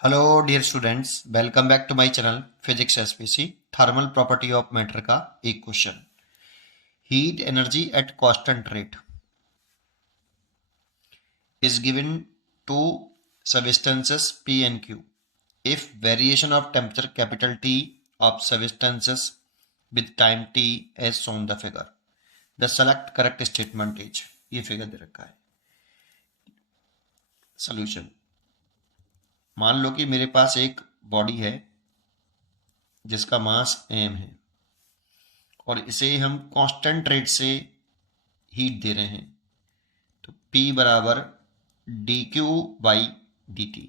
Hello dear students, welcome back to my channel physics SPC. Thermal property of matter का एक question. Heat energy at constant rate is given to substances P and Q if variation of temperature capital T of substances with time t as shown the figure. The select correct statement is, ये figure दे रखा है। Solution, मान लो कि मेरे पास एक body है जिसका मास m है और इसे हम कांस्टेंट रेट से हीट दे रहे हैं, तो P बराबर D Q by D T.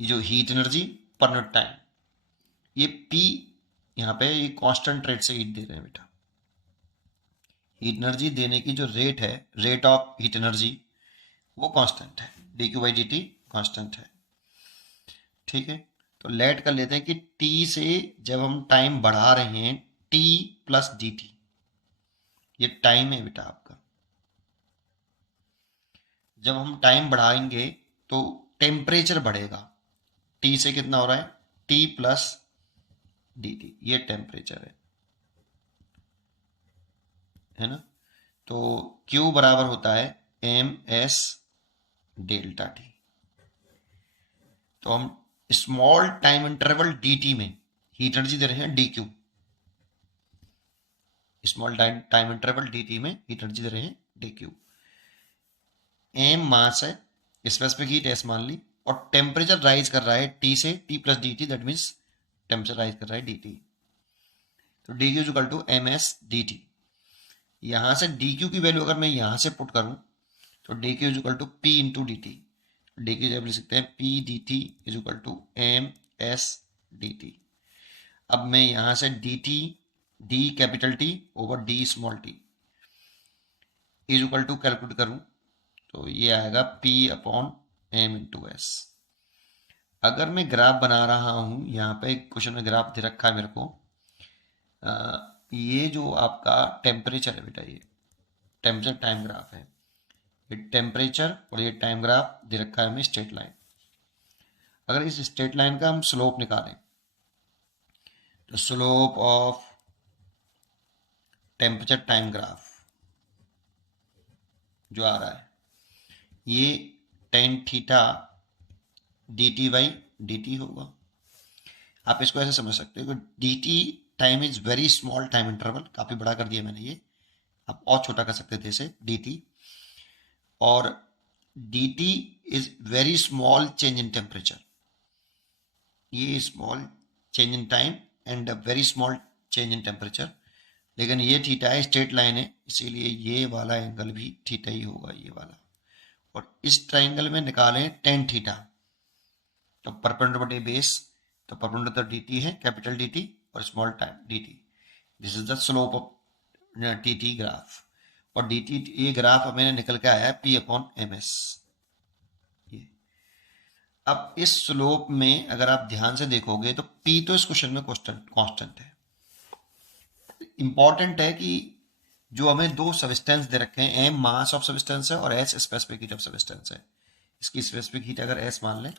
ये जो heat energy per unit time, ये P यहाँ पे ये कांस्टेंट रेट से हीट दे रहे हैं बेटा। हीट एनर्जी देने की जो रेट है, रेट ऑफ हीट एनर्जी, वो कांस्टेंट है, D Q by D T constant है। ठीक है, तो लेट कर लेते हैं कि T से जब हम टाइम बढ़ा रहे हैं, T प्लस डी टी, ये टाइम है बेटा आपका। जब हम टाइम बढ़ाएंगे तो टेम्परेचर बढ़ेगा। T से कितना हो रहा है, T प्लस डी टी, ये टेम्परेचर है ना। तो Q बराबर होता है एम एस डेल्टा टी। तो हम small time interval D T में हीट एनर्जी दे रहे हैं D Q. Small time interval D T में हीट एनर्जी दे रहे हैं डी क्यू। एम मास है, स्पेसिफिक हीट एस मान ली, और टेम्परेचर राइज कर रहा है टी से, T plus D T, that means temperature rise कर रहा है डी टी। तो D Q equal to M S D T. यहां से डी क्यू की वैल्यू अगर मैं यहां से पुट करूं तो D Q is equal to P into D T. D Q जब लिख सकते हैं P D T is equal to M S D T. अब मैं यहां से D T, D capital T over D small T is equal to calculate करूं तो ये आएगा P upon M into S. अगर मैं ग्राफ बना रहा हूं, यहाँ पे क्वेश्चन में ग्राफ दे रखा है मेरे को, ये जो आपका टेम्परेचर है बेटा, ये टेम्परेचर टाइम ग्राफ है। ये टेम्परेचर और ये टाइम ग्राफ दे रखा है हमें स्ट्रेट लाइन। अगर इस स्ट्रेट लाइन का हम स्लोप निकालें तो slope of temperature time graph जो आ रहा है, ये tan theta D T by D T होगा। आप इसको ऐसे समझ सकते हो कि D T time is very small time interval, काफी बड़ा कर दिया मैंने, ये आप और छोटा कर सकते थे इसे डी टी, और D T is very small change in temperature. ये small change in time and very small change in temperature, लेकिन ये थीटा है, स्ट्रेट लाइन है, इसीलिए ये वाला एंगल भी थीटा ही होगा, ये वाला। और इस ट्राइंगल में निकालें टेन थीटा, तो परपेंडिकुलर बेस, तो परपेंडिकुलर डी टी है, कैपिटल डी टी और small time D T. This is the slope of T T graph. और डी टी, ये ग्राफ मैंने निकल के आया है P अपॉन एम एस। अब इस स्लोप में अगर आप ध्यान से देखोगे तो P तो इस क्वेश्चन में कांस्टेंट है। इंपॉर्टेंट है कि जो हमें दो सब्सटेंस दे रखे हैं, M मास ऑफ सब्सटेंस है और S specific heat of substance है। इसकी स्पेसिफिक हीट अगर S मान लें,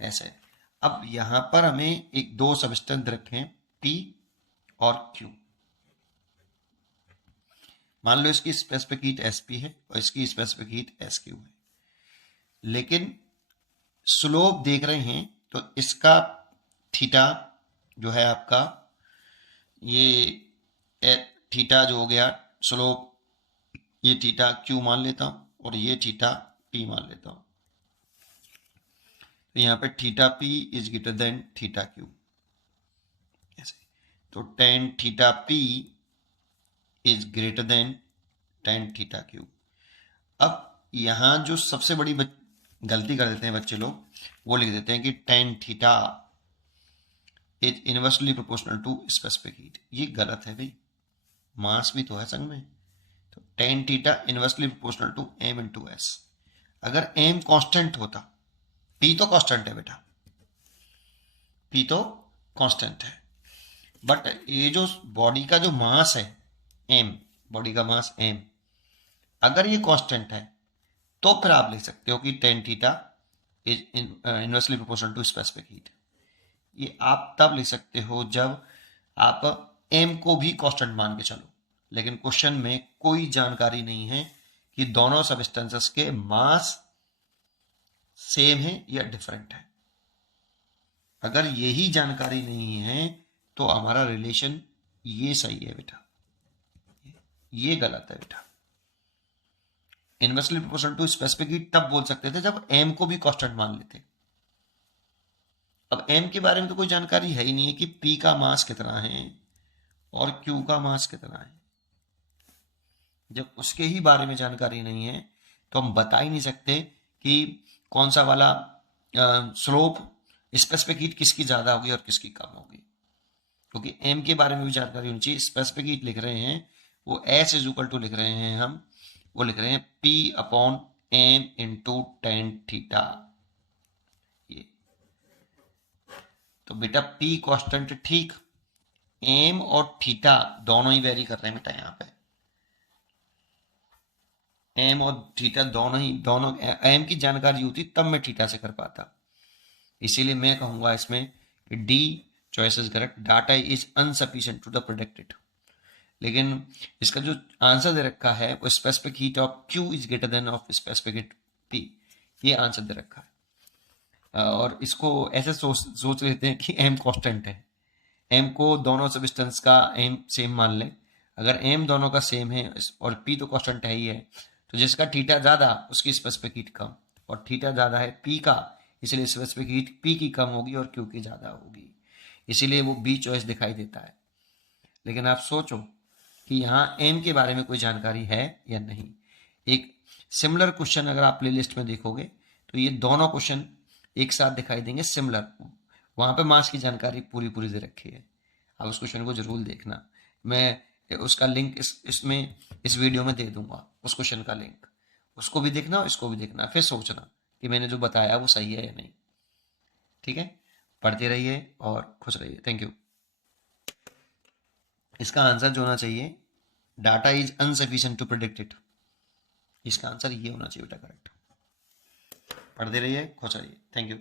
S है। अब यहां पर हमें एक दो सब्सटेंस दे रखे हैं P और Q। मान लो इसकी स्पेसिफिक हीट SP है और इसकी स्पेसिफिक हीट SQ है, लेकिन स्लोप देख रहे हैं तो इसका थीटा जो है आपका, ये थीटा जो हो गया स्लोप, ये थीटा Q मान लेता हूं और ये थीटा P मान लेता हूं। तो यहां पे theta P is greater then theta Q, ऐसे। तो tan theta P is greater then tan theta Q। अब यहां जो सबसे बड़ी गलती कर देते हैं बच्चे लोग, वो लिख देते हैं कि tan theta is inversely proportional to specific heat. ये गलत है भाई, मास भी तो है संग में। तो tan theta inversely proportional to M into S. अगर एम कांस्टेंट होता, P तो कांस्टेंट है बेटा, P तो कांस्टेंट है, बट ये जो बॉडी का जो मास है M, बॉडी का मास M, अगर ये कांस्टेंट है तो फिर आप लिख सकते हो कि tan theta is inversely proportional to specific heat. ये आप तब लिख सकते हो जब आप m को भी कांस्टेंट मान के चलो, लेकिन क्वेश्चन में कोई जानकारी नहीं है कि दोनों सब्सटेंसेस के मास सेम है या डिफरेंट है। अगर यही जानकारी नहीं है तो हमारा रिलेशन ये सही है बेटा, ये गलत है बेटा। Inversely proportional to specific heat तब बोल सकते थे जब m को भी कांस्टेंट मान लेते। अब m के बारे में तो कोई जानकारी है ही नहीं है कि p का मास कितना है और q का मास कितना है। जब उसके ही बारे में जानकारी नहीं है तो हम बता ही नहीं सकते कि कौन सा वाला स्लोप स्पेसिफिक हीट किसकी ज्यादा होगी और किसकी कम होगी, क्योंकि m के बारे में भी जानकारी होनी चाहिए। स्पेसिफिक हीट लिख रहे हैं वो s इज इक्वल टू लिख रहे हैं हम, वो लिख रहे हैं P upon m into tan theta. ये तो बेटा P कांस्टेंट ठीक, m और थीटा दोनों ही वेरी कर रहे हैं बेटा। यहाँ पे m और थीटा दोनों m की जानकारी होती तब मैं थीटा से कर पाता। इसीलिए मैं कहूंगा इसमें कि D choice is correct, data is insufficient to the predicted. लेकिन इसका जो आंसर दे रखा है वो specific heat of Q is greater than of specific heat P, ये आंसर दे रखा है। और इसको ऐसे सोच लेते हैं कि m कांस्टेंट है, m को दोनों सब्सटेंस का m सेम मान लें। अगर m दोनों का सेम है और p तो कांस्टेंट है ही है, तो जिसका थीटा ज़्यादा उसकी स्पेसिफिक हीट कम, और थीटा ज़्यादा है p का, इसलिए स्पेसिफिक हीट p की कम होगी और q की ज़्यादा होगी। इसीलिए वो बी चॉइस दिखाई देता है। लेकिन आप सोचो कि यहाँ m के बारे में कोई जानकारी है या नहीं। एक सिमिलर क्वेश्चन अगर आप प्ले लिस्ट में देखोगे तो ये दोनों क्वेश्चन एक साथ दिखाई देंगे सिमिलर। वहाँ पे मास की जानकारी पूरी पूरी दे रखी है, आप उस क्वेश्चन को जरूर देखना। मैं उसका लिंक इसमें इस वीडियो में दे दूंगा, उस क्वेश्चन का लिंक। उसको भी देखना और इसको भी देखना, फिर सोचना कि मैंने जो बताया वो सही है या नहीं। ठीक है, पढ़ते रहिए और खुश रहिए। Thank you. इसका आंसर जो होना चाहिए, data is insufficient to predict it, इसका आंसर ये होना चाहिए बेटा करेक्ट। पढ़ते रहिए, खुश रहिए। Thank you.